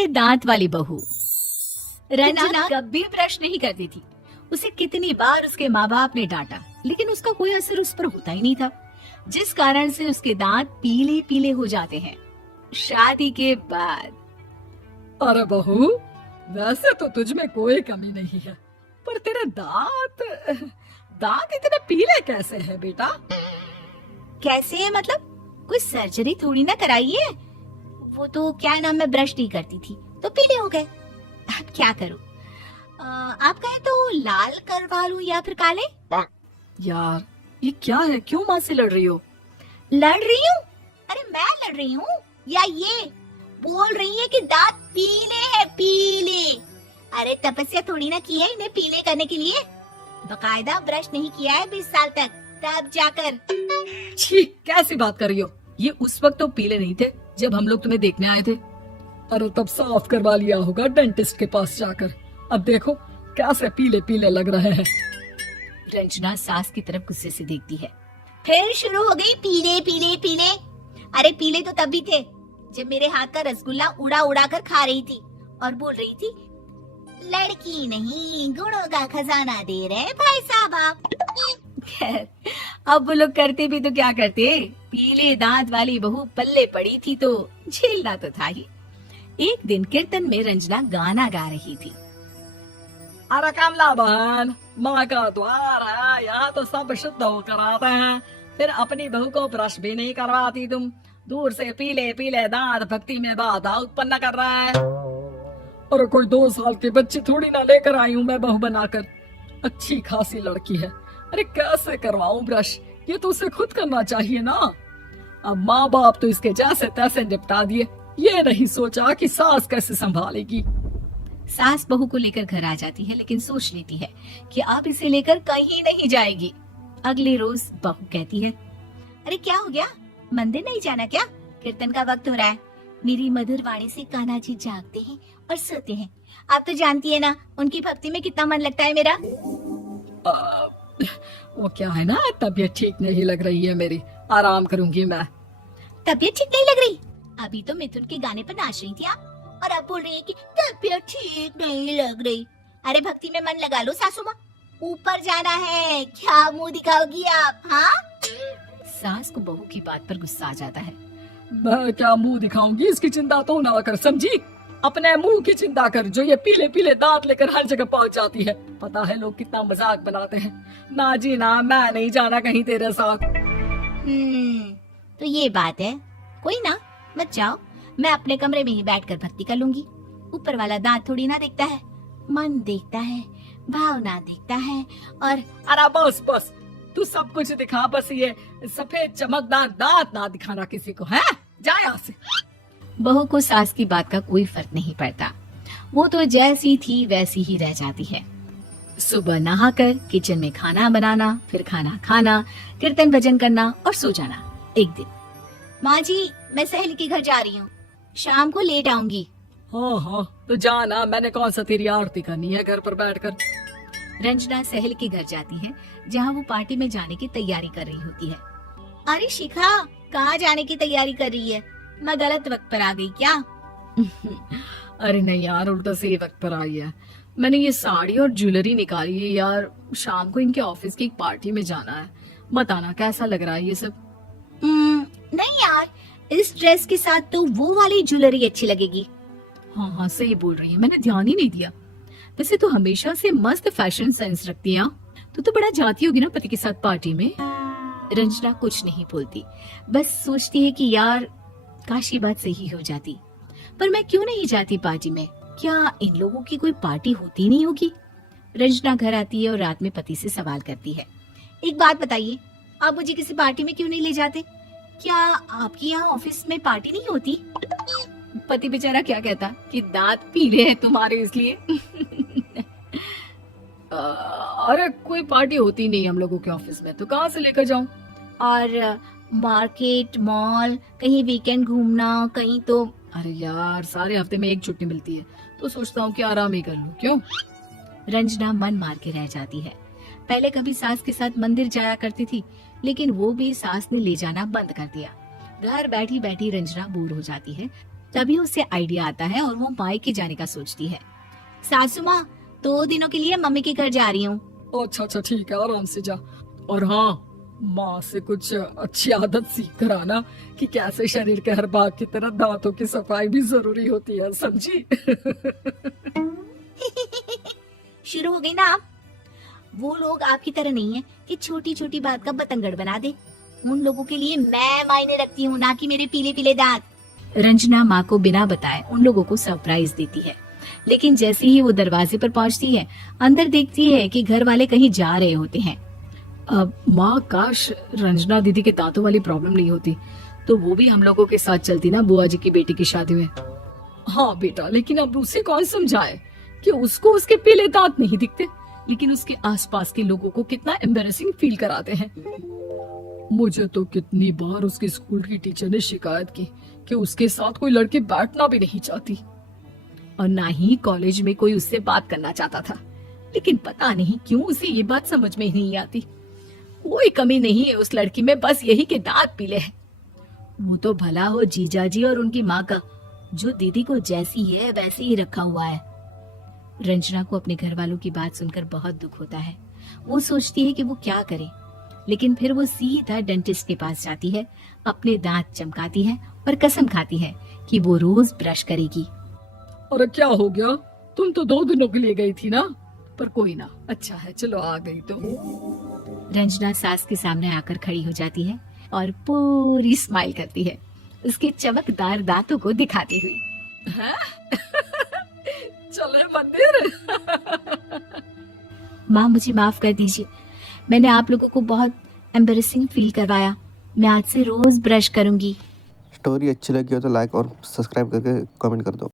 पीले दांत वाली बहू। रंजना कभी ब्रश नहीं करती थी। उसे कितनी बार उसके माँ बाप ने डांटा, लेकिन उसका कोई असर उस पर होता ही नहीं था, जिस कारण से उसके दांत पीले पीले हो जाते हैं। शादी के बाद। अरे बहू, वैसे तो तुझ में कोई कमी नहीं है, पर तेरे दांत दांत इतने पीले कैसे हैं बेटा? कैसे है मतलब? कोई सर्जरी थोड़ी ना कराई है। वो तो क्या नाम, मैं ब्रश नहीं करती थी तो पीले हो गए। अब क्या करूं? आप कहे तो लाल करवा लूं या फिर काले? यार ये क्या है, क्यों माँ से लड़ रही हो? लड़ रही हूँ? अरे मैं लड़ रही हूँ या ये बोल रही है कि दांत पीले हैं, पीले। अरे तपस्या थोड़ी ना की है इन्हें पीले करने के लिए। बकायदा ब्रश नहीं किया है 20 साल तक, तब जाकर। छी, कैसी बात कर रही हो? ये उस वक्त तो पीले नहीं थे जब हम लोग तुम्हें देखने आए थे। अरे तब साफ करवा लिया होगा डेंटिस्ट के पास जाकर। अब देखो कैसे पीले पीले लग रहे हैं। रंजना सास की तरफ गुस्से से देखती है। फिर शुरू हो गई पीले पीले पीले। अरे पीले तो तब भी थे जब मेरे हाथ का रसगुल्ला उड़ा उड़ा कर खा रही थी और बोल रही थी, लड़की नहीं गुणों का खजाना दे रहे भाई साहब आप। खैर, अब वो लोग करते भी तो क्या करते, पीले दांत वाली बहू पल्ले पड़ी थी तो झेलना तो था ही। एक दिन कीर्तन में रंजना गाना गा रही थी। अरे कमला बहन, माँ का द्वार है, यहाँ तो सब शुद्ध होकर आते हैं, फिर अपनी बहू को ब्रश भी नहीं करवाती तुम। दूर से पीले पीले दांत भक्ति में बाधा उत्पन्न कर रहा है। और कोई 2 साल के बच्चे थोड़ी ना लेकर आई हूँ मैं बहू बनाकर। अच्छी खासी लड़की है, अरे कैसे करवाऊं ब्रश? ये तो उसे खुद करना चाहिए ना। अब माँ बाप तो इसके जैसे तैसे निपटा दिए, ये नहीं सोचा कि सास कैसे संभालेगी। सास बहू को लेकर घर आ जाती है, लेकिन सोच लेती है कि अब इसे लेकर कहीं नहीं जाएगी। अगले रोज बहू कहती है, अरे क्या हो गया, मंदिर नहीं जाना क्या? कीर्तन का वक्त हो रहा है। मेरी मधुर वाणी से कान्हा जी जागते हैं और सोते हैं। आप तो जानती है ना उनकी भक्ति में कितना मन लगता है मेरा। वो क्या है ना, तबीयत ठीक नहीं लग रही है मेरी, आराम करूंगी मैं। तबीयत ठीक नहीं लग रही? अभी तो मिथुन के गाने पर नाच रही थी आप, और अब बोल रही है कि तबीयत ठीक नहीं लग रही। अरे भक्ति में मन लगा लो सासू माँ, ऊपर जाना है, क्या मुंह दिखाओगी आप? हाँ? सास को बहू की बात पर गुस्सा आ जाता है। मैं क्या मुंह दिखाऊंगी, इसकी चिंता तो ना कर, समझी? अपने मुंह की चिंता कर, जो ये पीले पीले दांत लेकर हर जगह पहुंच जाती है। पता है लोग कितना मजाक बनाते हैं। ना जी ना, मैं नहीं जाना कहीं तेरे साथ। तो ये बात है, कोई ना, मत जाओ, मैं अपने कमरे में ही बैठकर भक्ति कर लूंगी। ऊपर वाला दांत थोड़ी ना देखता है, मन देखता है, भावना देखता है। और अरे बस बस, तू सब कुछ दिखा, बस ये सफेद चमकदार दांत ना दिखाना किसी को, है? जा यहाँ से। बहू को सास की बात का कोई फर्क नहीं पड़ता, वो तो जैसी थी वैसी ही रह जाती है। सुबह नहाकर किचन में खाना बनाना, फिर खाना खाना, कीर्तन भजन करना और सो जाना। एक दिन, माँ जी मैं सहेली के घर जा रही हूँ, शाम को लेट आऊंगी। हाँ हाँ तो जाना, मैंने कौन सा तेरी आरती करनी है घर पर बैठकर। रंजना सहेली के घर जाती है, जहाँ वो पार्टी में जाने की तैयारी कर रही होती है। अरे शिखा, कहाँ जाने की तैयारी कर रही है? मैं गलत वक्त पर आ गई क्या? अरे नहीं यार, उल्टा सही वक्त पर आई है। मैंने ये साड़ी और ज्वेलरी निकाली है यार, शाम को इनके ऑफिस की एक पार्टी में जाना है। बताना कैसा लग रहा है ये सब? नहीं यार, इस ड्रेस के साथ तो वो वाली ज्वेलरी अच्छी लगेगी। हाँ हाँ सही बोल रही है, मैंने ध्यान ही नहीं दिया। वैसे तो हमेशा से मस्त फैशन सेंस रखती है। तो बड़ा जाती होगी ना पति के साथ पार्टी में। रंजना कुछ नहीं बोलती, बस सोचती है कि यार काश ये बात सही हो जाती, पर मैं क्यों नहीं जाती पार्टी में? क्या इन लोगों की कोई पार्टी होती नहीं होगी? रंजना घर आती है और रात में पति से सवाल करती है, एक बात बताइए, आप मुझे किसी पार्टी में क्यों नहीं ले जाते? क्या आपके यहाँ ऑफिस में पार्टी नहीं होती? पति बेचारा क्या कहता कि दांत पीले हैं तुम्हारे इसलिए। अरे कोई पार्टी होती नहीं हम लोगों के ऑफिस में, तो कहाँ से लेकर जाऊं? और मार्केट, मॉल, कहीं वीकेंड घूमना कहीं तो? अरे यार सारे हफ्ते में एक छुट्टी मिलती है, तो सोचता हूँ कि आराम ही कर लूं। क्यों? रंजना मन मार के रह जाती है। पहले कभी सास के साथ मंदिर जाया करती थी, लेकिन वो भी सास ने ले जाना बंद कर दिया। घर बैठी बैठी रंजना बोर हो जाती है, तभी उसे आइडिया आता है और वो मायके जाने का सोचती है। सासू माँ, 2 दिनों के लिए मम्मी के घर जा रही हूँ। अच्छा अच्छा ठीक है, आराम से जा। और हाँ, माँ से कुछ अच्छी आदत सीख कर आना कि कैसे शरीर के हर भाग की तरह दांतों की सफाई भी जरूरी होती है, समझी? शुरू हो गई ना आप। वो लोग आपकी तरह नहीं है कि छोटी छोटी बात का बतंगड़ बना दे। उन लोगों के लिए मैं मायने रखती हूँ, ना कि मेरे पीले पीले दांत। रंजना माँ को बिना बताए उन लोगों को सरप्राइज देती है, लेकिन जैसे ही वो दरवाजे पर पहुंचती है, अंदर देखती है कि घर वाले कहीं जा रहे होते हैं। अब माँ, काश रंजना दीदी के दांतों वाली प्रॉब्लम नहीं होती तो वो भी हम लोगों के साथ चलती ना बुआ जी की बेटी की शादी में। हाँ बेटा, लेकिन अब उसे कौन समझाए कि उसको उसके पीले दांत नहीं दिखते, लेकिन उसके आसपास के लोगों को कितना एम्बेरसिंग फील कराते हैं। मुझे तो कितनी बार उसके स्कूल की टीचर ने शिकायत की कि उसके साथ कोई लड़की बैठना भी नहीं चाहती, और ना ही कॉलेज में कोई उससे बात करना चाहता था। लेकिन पता नहीं क्यों उसे ये बात समझ में ही नहीं आती। कोई कमी नहीं है उस लड़की में, बस यही के दांत पीले हैं। वो तो भला हो जीजा जी और उनकी माँ का, जो दीदी को जैसी है वैसे ही रखा हुआ है। रंजना को अपने घर वालों की बात सुनकर बहुत दुख होता है। वो सोचती है कि वो क्या करे, लेकिन फिर वो सीधा डेंटिस्ट के पास जाती है, अपने दांत चमकाती है और कसम खाती है कि वो रोज ब्रश करेगी। अरे क्या हो गया, तुम तो 2 दिनों के लिए गई थी ना। पर कोई ना, अच्छा है, चलो आ गई तो। रंजना सास के सामने आकर खड़ी हो जाती है और पूरी स्माइल करती है, उसके चमकदार दांतों को दिखाती हुई। हैं? चले मंदिर। माँ, मुझे माफ कर दीजिए, मैंने आप लोगों को बहुत एम्बेरसिंग फील करवाया। मैं आज से रोज ब्रश करूंगी। स्टोरी अच्छी लगी हो तो लाइक और सब्सक्राइब करके कमेंट कर दो।